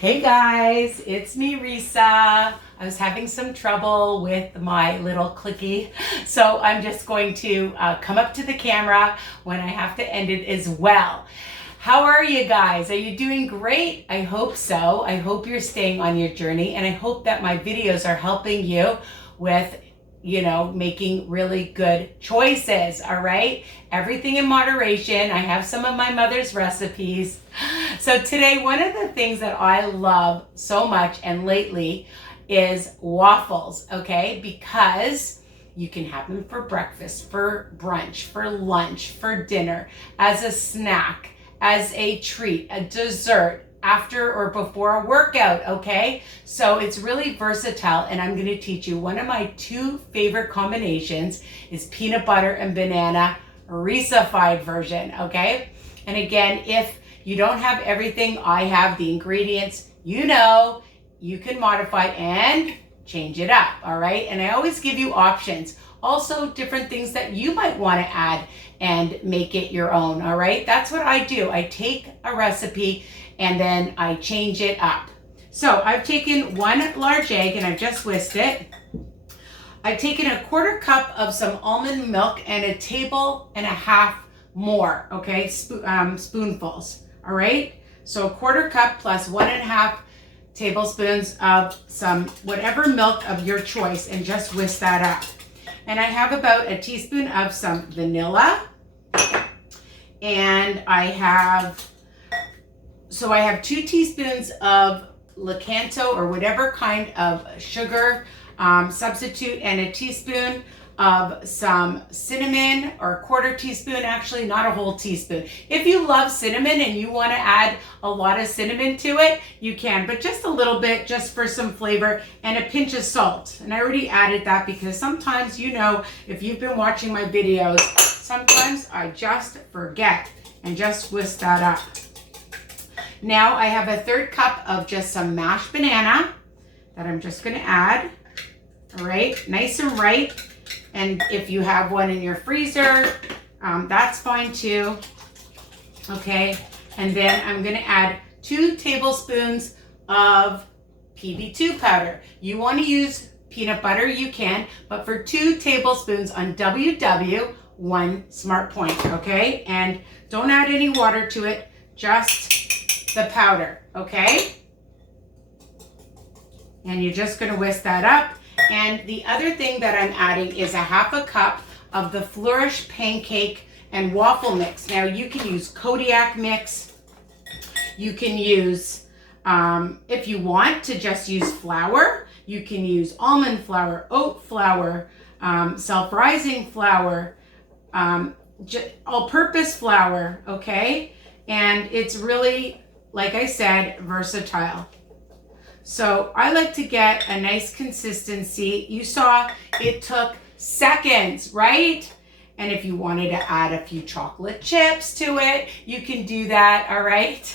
Hey guys, it's me, Risa. I was having some trouble with my little clicky, so I'm just going to come up to the camera when I have to end it as well. How are you guys? Are you doing great? I hope so. I hope you're staying on your journey, and I hope that my videos are helping you with making really good choices, all right? Everything in moderation. I have some of my mother's recipes. So today, one of the things that I love so much and lately is waffles, okay? Because you can have them for breakfast, for brunch, for lunch, for dinner, as a snack, as a treat, a dessert, after or before a workout, okay? So it's really versatile, and I'm gonna teach you one of my two favorite combinations is peanut butter and banana Risa-fied version, okay? And again, if you don't have everything I have, the ingredients, you can modify and change it up, all right? And I always give you options. Also, different things that you might want to add and make it your own, all right? That's what I do. I take a recipe and then I change it up. So I've taken one large egg and I've just whisked it. I've taken a quarter cup of some almond milk and a table and a half more, okay? Spoonfuls, all right? So a quarter cup plus 1.5 tablespoons of some whatever milk of your choice, and just whisk that up. And I have about a teaspoon of some vanilla, and I have 2 teaspoons of Lakanto or whatever kind of sugar substitute, and a teaspoon of some cinnamon, or a quarter teaspoon, actually not a whole teaspoon. If you love cinnamon and you want to add a lot of cinnamon to it, you can, but just a little bit, just for some flavor, and a pinch of salt. And I already added that because sometimes, if you've been watching my videos, sometimes I just forget, and just whisk that up. Now I have a 1/3 cup of just some mashed banana that I'm just going to add. All right, nice and ripe. And if you have one in your freezer, that's fine too. Okay, and then I'm going to add 2 tablespoons of PB2 powder. You want to use peanut butter, you can, but for 2 tablespoons on WW, 1 smart point, okay? And don't add any water to it, just the powder, okay? And you're just going to whisk that up. And the other thing that I'm adding is a 1/2 cup of the Flourish pancake and waffle mix. Now you can use Kodiak mix. You can use, if you want to just use flour, you can use almond flour, oat flour, self-rising flour, all-purpose flour, okay? And it's really, like I said, versatile. So I like to get a nice consistency. You saw it took seconds, right? And if you wanted to add a few chocolate chips to it, you can do that, all right?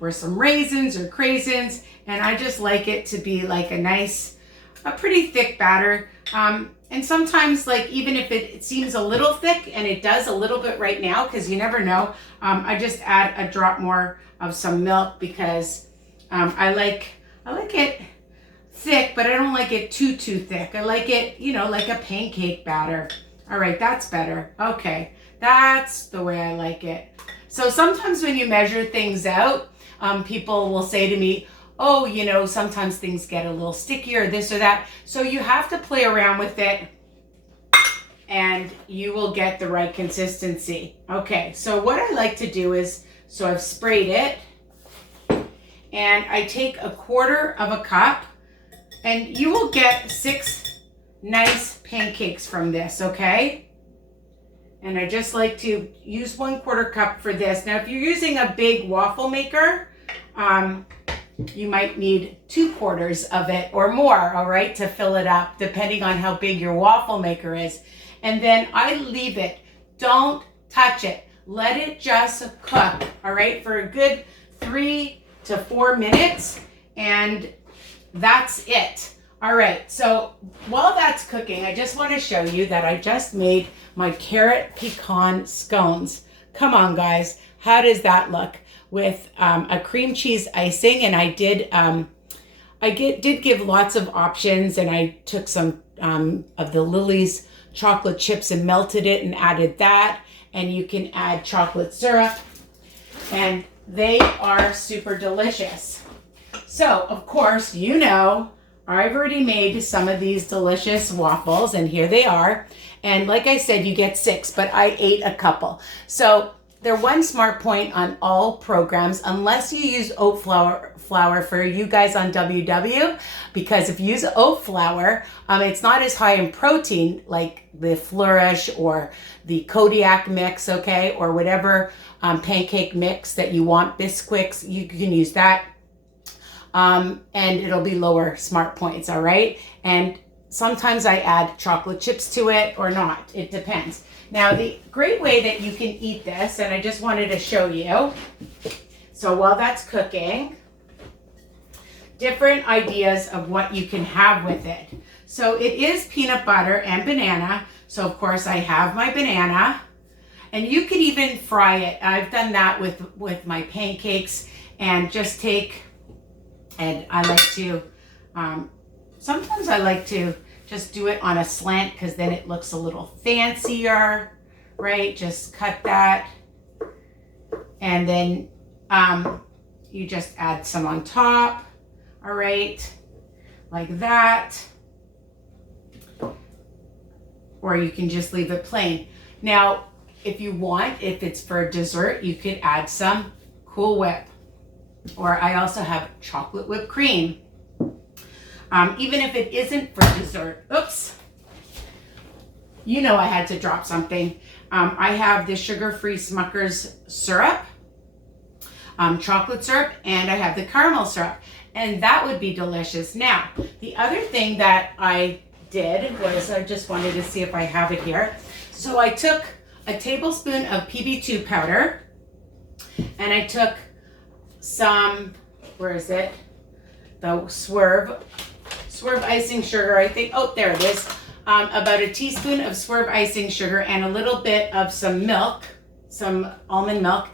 Or some raisins or craisins. And I just like it to be like a pretty thick batter. And sometimes, like, even if it seems a little thick, and it does a little bit right now, because you never know, I just add a drop more of some milk, because I like it thick, but I don't like it too thick. I like it, like a pancake batter. All right, that's better. Okay, that's the way I like it. So sometimes when you measure things out, people will say to me, oh, sometimes things get a little stickier, this or that. So you have to play around with it, and you will get the right consistency. Okay, so what I like to do is, so I've sprayed it, and I take a 1/4 of a cup, and you will get 6 nice pancakes from this, okay? And I just like to use 1/4 cup for this. Now, if you're using a big waffle maker, you might need 2/4 of it or more, all right, to fill it up, depending on how big your waffle maker is. And then I leave it. Don't touch it. Let it just cook, all right, for a good 3 to 4 minutes, and that's it. All right, so while that's cooking, I just want to show you that I just made my carrot pecan scones. Come on, guys, how does that look? with a cream cheese icing, and I did give lots of options, and I took some of the Lily's chocolate chips and melted it and added that, and you can add chocolate syrup, and they are super delicious. So, of course, you know, I've already made some of these delicious waffles, and here they are. And like I said, you get 6, but I ate a couple. So they're one smart point on all programs, unless you use oat flour for you guys on WW, because if you use oat flour, it's not as high in protein like the Flourish or the Kodiak mix, okay, or whatever pancake mix that you want, Bisquick, you can use that. And it'll be lower smart points, all right? And sometimes I add chocolate chips to it or not. It depends. Now, the great way that you can eat this, and I just wanted to show you. So while that's cooking, different ideas of what you can have with it. So it is peanut butter and banana. So of course I have my banana, and you could even fry it. I've done that with my pancakes, and just take, and I like to, sometimes I like to just do it on a slant because then it looks a little fancier, right? Just cut that, and then you just add some on top, all right, like that. Or you can just leave it plain. Now, if you want, if it's for dessert, you could add some Cool Whip. Or I also have chocolate whipped cream. Even if it isn't for dessert. Oops. You know I had to drop something. I have the sugar-free Smucker's syrup, chocolate syrup, and I have the caramel syrup. And that would be delicious. Now, the other thing that I did was, I just wanted to see if I have it here. So I took a tablespoon of PB2 powder, and I took some, where is it? The swerve icing sugar, I think. Oh, there it is. About a teaspoon of swerve icing sugar and a little bit of some milk, some almond milk,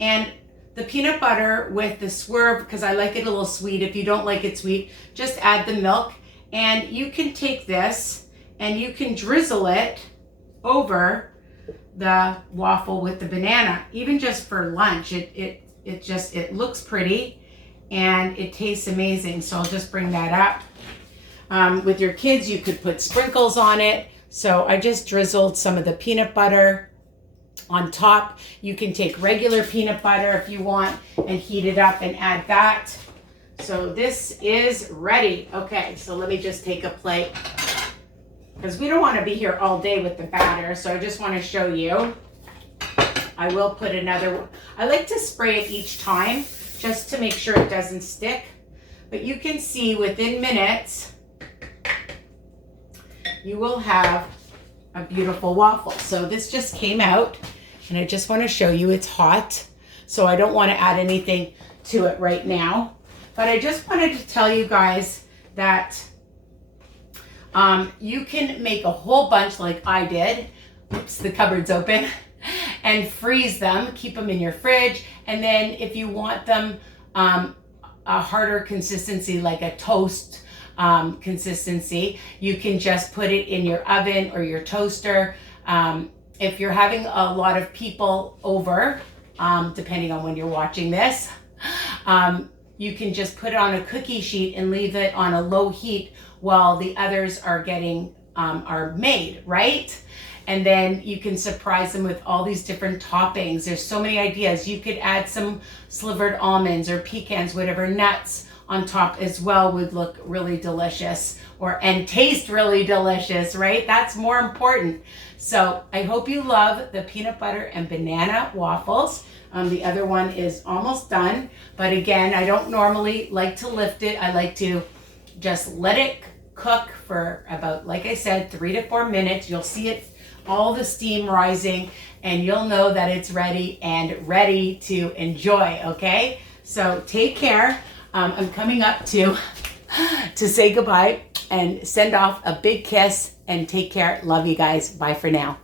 and the peanut butter with the swerve, because I like it a little sweet. If you don't like it sweet, just add the milk. And you can take this and you can drizzle it over the waffle with the banana, even just for lunch. It looks pretty and it tastes amazing. So I'll just bring that up. With your kids, you could put sprinkles on it. So I just drizzled some of the peanut butter on top. You can take regular peanut butter if you want and heat it up and add that. So this is ready. Okay, so let me just take a plate, because we don't want to be here all day with the batter. So I just want to show you. I will put another one. I like to spray it each time just to make sure it doesn't stick. But you can see within minutes, you will have a beautiful waffle. So this just came out, and I just want to show you it's hot. So I don't want to add anything to it right now. But I just wanted to tell you guys that you can make a whole bunch like I did. Oops, the cupboard's open. And freeze them, keep them in your fridge. And then if you want them a harder consistency, like a toast consistency, you can just put it in your oven or your toaster. If you're having a lot of people over, depending on when you're watching this, you can just put it on a cookie sheet and leave it on a low heat while the others are are made, right? And then you can surprise them with all these different toppings. There's so many ideas. You could add some slivered almonds or pecans, whatever, nuts on top as well would look really delicious, and taste really delicious, right? That's more important. So I hope you love the peanut butter and banana waffles. The other one is almost done, but again, I don't normally like to lift it. I like to just let it cook for about, like I said, 3 to 4 minutes. You'll see it, all the steam rising, and you'll know that it's ready and ready to enjoy, okay? So take care. I'm coming up to say goodbye and send off a big kiss, and take care. Love you guys. Bye for now.